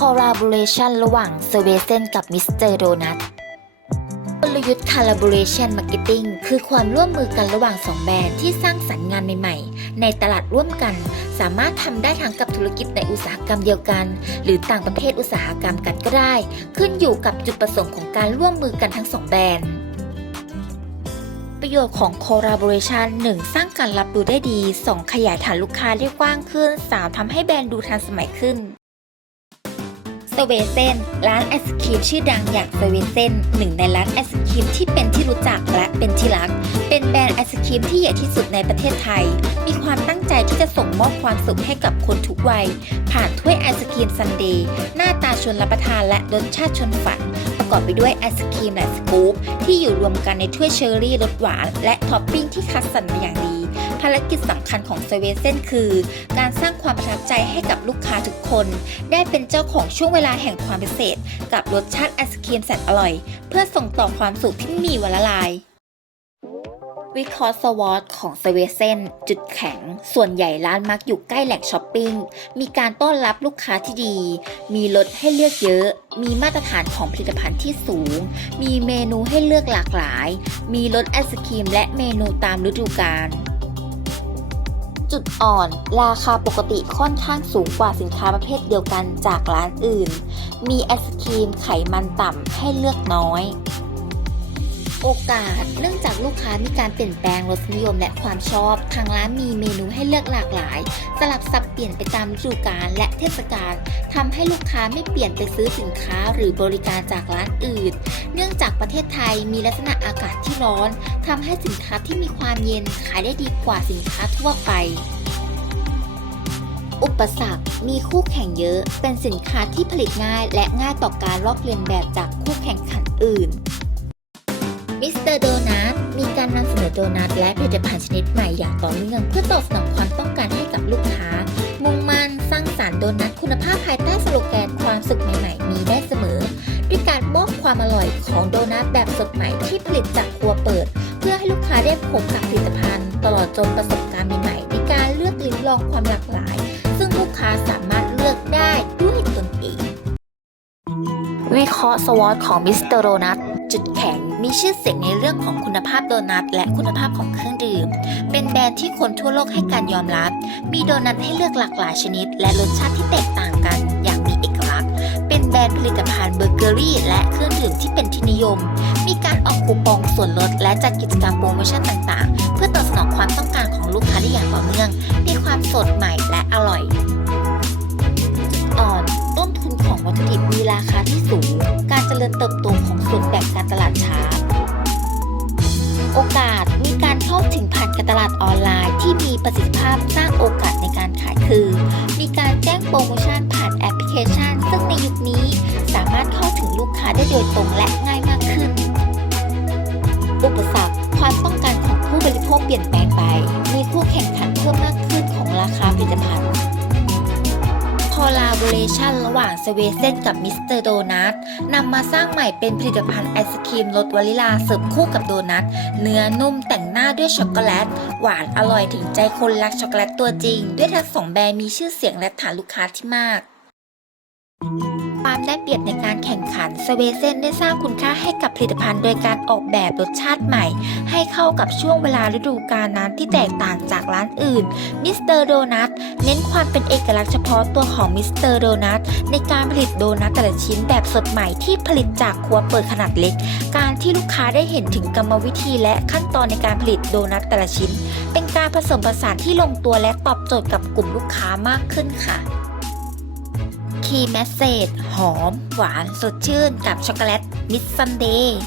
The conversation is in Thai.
collaboration ระหว่างเซเวเซนกับมิสเตอร์โดนัทกลยุทธ์ collaboration marketing คือความร่วมมือกันระหว่าง 2 แบรนด์ที่สร้างสรรค์งานใหม่ๆ ในตลาดร่วมกัน สามารถทำได้ทั้งกับธุรกิจในอุตสาหกรรมเดียวกัน หรือต่างประเทศอุตสาหกรรมกันก็ได้ ขึ้นอยู่กับจุดประสงค์ของการร่วมมือกันทั้งสองแบรนด์ประโยชน์ของ collaboration 1. สร้างการรับรู้ได้ดี 2. ขยายฐานลูกค้าได้กว้างขึ้น 3. ทำให้แบรนด์ดูทันสมัยขึ้น สเวเซนร้านไอศครีมชื่อดังอย่างสเวเซนหนึ่งในร้านไอศครีมที่เป็นที่รู้จักและเป็นที่รัก เป็นแบรนด์ไอศครีมที่ใหญ่ที่สุดในประเทศไทย มีความตั้งใจที่จะส่งมอบความสุขให้กับคนทุกวัย ผ่านถ้วยไอศครีมซันเดย์หน้าตาชวนรับประทานและรสชาติชวนฝัน ประกอบไปด้วยไอศครีมและสกู๊ปที่อยู่รวมกันในถ้วยเชอร์รี่รสหวานและท็อปปิ้งที่คัดสรรมาอย่างดี ภารกิจสำคัญของเซเว่นเซนคือ การสร้างความประทับใจให้กับลูกค้าทุกคน ได้เป็นเจ้าของช่วงเวลาแห่งความพิเศษ กับรสชาติไอศครีมแสนอร่อย เพื่อส่งต่อความสุขที่มีวันละลายวิเคราะห์สวอตของเซเวเซนจุดแข็ง ส่วนใหญ่ร้านมักอยู่ใกล้แหล่งช้อปปิ้ง มีการต้อนรับลูกค้าที่ดี มีลดให้เลือกเยอะ มีมาตรฐานของผลิตภัณฑ์ที่สูง มีเมนูให้เลือกหลากหลาย มีรสไอศครีมและเมนูตามฤดูกาล จุดอ่อน ราคาปกติค่อนข้างสูงกว่าสินค้าประเภทเดียวกันจากร้านอื่น มีไอศครีมไขมันต่ำให้เลือกน้อย โอกาส เนื่องจากลูกค้ามีการเปลี่ยนแปลงรสนิยมและความชอบ ทางร้านมีเมนูให้เลือกหลากหลาย สลับสับเปลี่ยนไปตามฤดูกาลและเทศกาลทำให้ลูกค้าไม่เปลี่ยนไปซื้อสินค้าหรือบริการจากร้านอื่น เนื่องจากประเทศไทยมีลักษณะอากาศที่ร้อนทำให้สินค้าที่มีความเย็นขายได้ดีกว่าสินค้าทั่วไปอุปสรรค มีคู่แข่งเยอะ เป็นสินค้าที่ผลิตง่ายและง่ายต่อการลอกเลียนแบบจากคู่แข่งขันอื่น มิสเตอร์โดนัทมีการนำเสนอโดนัทและผลิตภัณฑ์ชนิดใหม่อย่างต่อเนื่องเพื่อตอบสนองความต้องการให้กับลูกค้า มุ่งมั่นสร้างสารรค์โดนัทคุณภาพภายใต้สโลแกนความสุขใหม่ๆ มีได้เสมอ ด้วยการมอบความอร่อยของโดนัทแบบสดใหม่ที่ผลิตจากครัวเปิด เพื่อให้ลูกค้าได้พบกับผลิตภัณฑ์ ตลอดจนประสบการณ์ใหม่ๆในการเลือกลิ้มลองความหลากหลาย ซึ่งลูกค้าสามารถเลือกได้ด้วยตนเองวิเคราะห์สวอตของมิสเตอร์โดนัทจุดแข็ง มีชื่อเสียงในเรื่องของคุณภาพโดนัทและคุณภาพของเครื่องดื่ม เป็นแบรนด์ที่คนทั่วโลกให้การยอมรับ มีโดนัทให้เลือกหลากหลายชนิด และรสชาติที่แตกต่างกัน อย่างมีเอกลักษณ์ เป็นแบรนด์ผลิตภัณฑ์เบเกอรี่ และเครื่องดื่มที่เป็นที่นิยม มีการออกคูปองส่วนลด และจัดกิจกรรมโปรโมชั่นต่างๆ เพื่อตอบสนองความต้องการของลูกค้าได้อย่างต่อเนื่อง มีความสดใหม่และอร่อยอ่อนต้นทุนของวัตถุดิบมีราคาที่สูง การเจริญเติบโตของส่วนแบ่งการตลาดช โอกาสมีการเข้าถึงผ่านการตลาดออนไลน์ที่มีประสิทธิภาพสร้างโอกาสในการขายคือ มีการแจ้งโปรโมชั่นผ่านแอปพลิเคชัน ซึ่งในยุคนี้สามารถเข้าถึงลูกค้าได้โดยตรงและง่าย ลาบอเรชันระหว่างสเวเซนกับมิสเตอร์โดนัทนำมาสร้างใหม่เป็นผลิตภัณฑ์ไอศครีมรสวานิลาเสิร์ฟคู่กับโดนัท เนื้อนุ่มแต่งหน้าด้วยช็อกโกแลต หวานอร่อยถึงใจคนรักช็อกโกแลตตัวจริง ด้วยทั้งสองแบรนด์มีชื่อเสียงและฐานลูกค้าที่มาก ความได้เปรียบในการแข่งขันสเวเซนได้สร้างคุณค่าให้กับผลิตภัณฑ์โดยการออกแบบรสชาติใหม่ ให้เข้ากับช่วงเวลาฤดูกาลนั้นที่แตกต่างจากร้านอื่นมิสเตอร์โดนัทเน้นความเป็นเอกลักษณ์เฉพาะตัวของมิสเตอร์โดนัทในการผลิตโดนัทแต่ละชิ้นแบบสดใหม่ที่ผลิตจากครัวเปิดขนาดเล็ก การที่ลูกค้าได้เห็นถึงกรรมวิธีและขั้นตอนในการผลิตโดนัทแต่ละชิ้น เป็นการผสมผสานที่ลงตัวและตอบโจทย์กับกลุ่มลูกค้ามากขึ้นค่ะ คีย์แมสเซจหอม หวานสดชื่นกับช็อกโกแลตมิสซันเดย์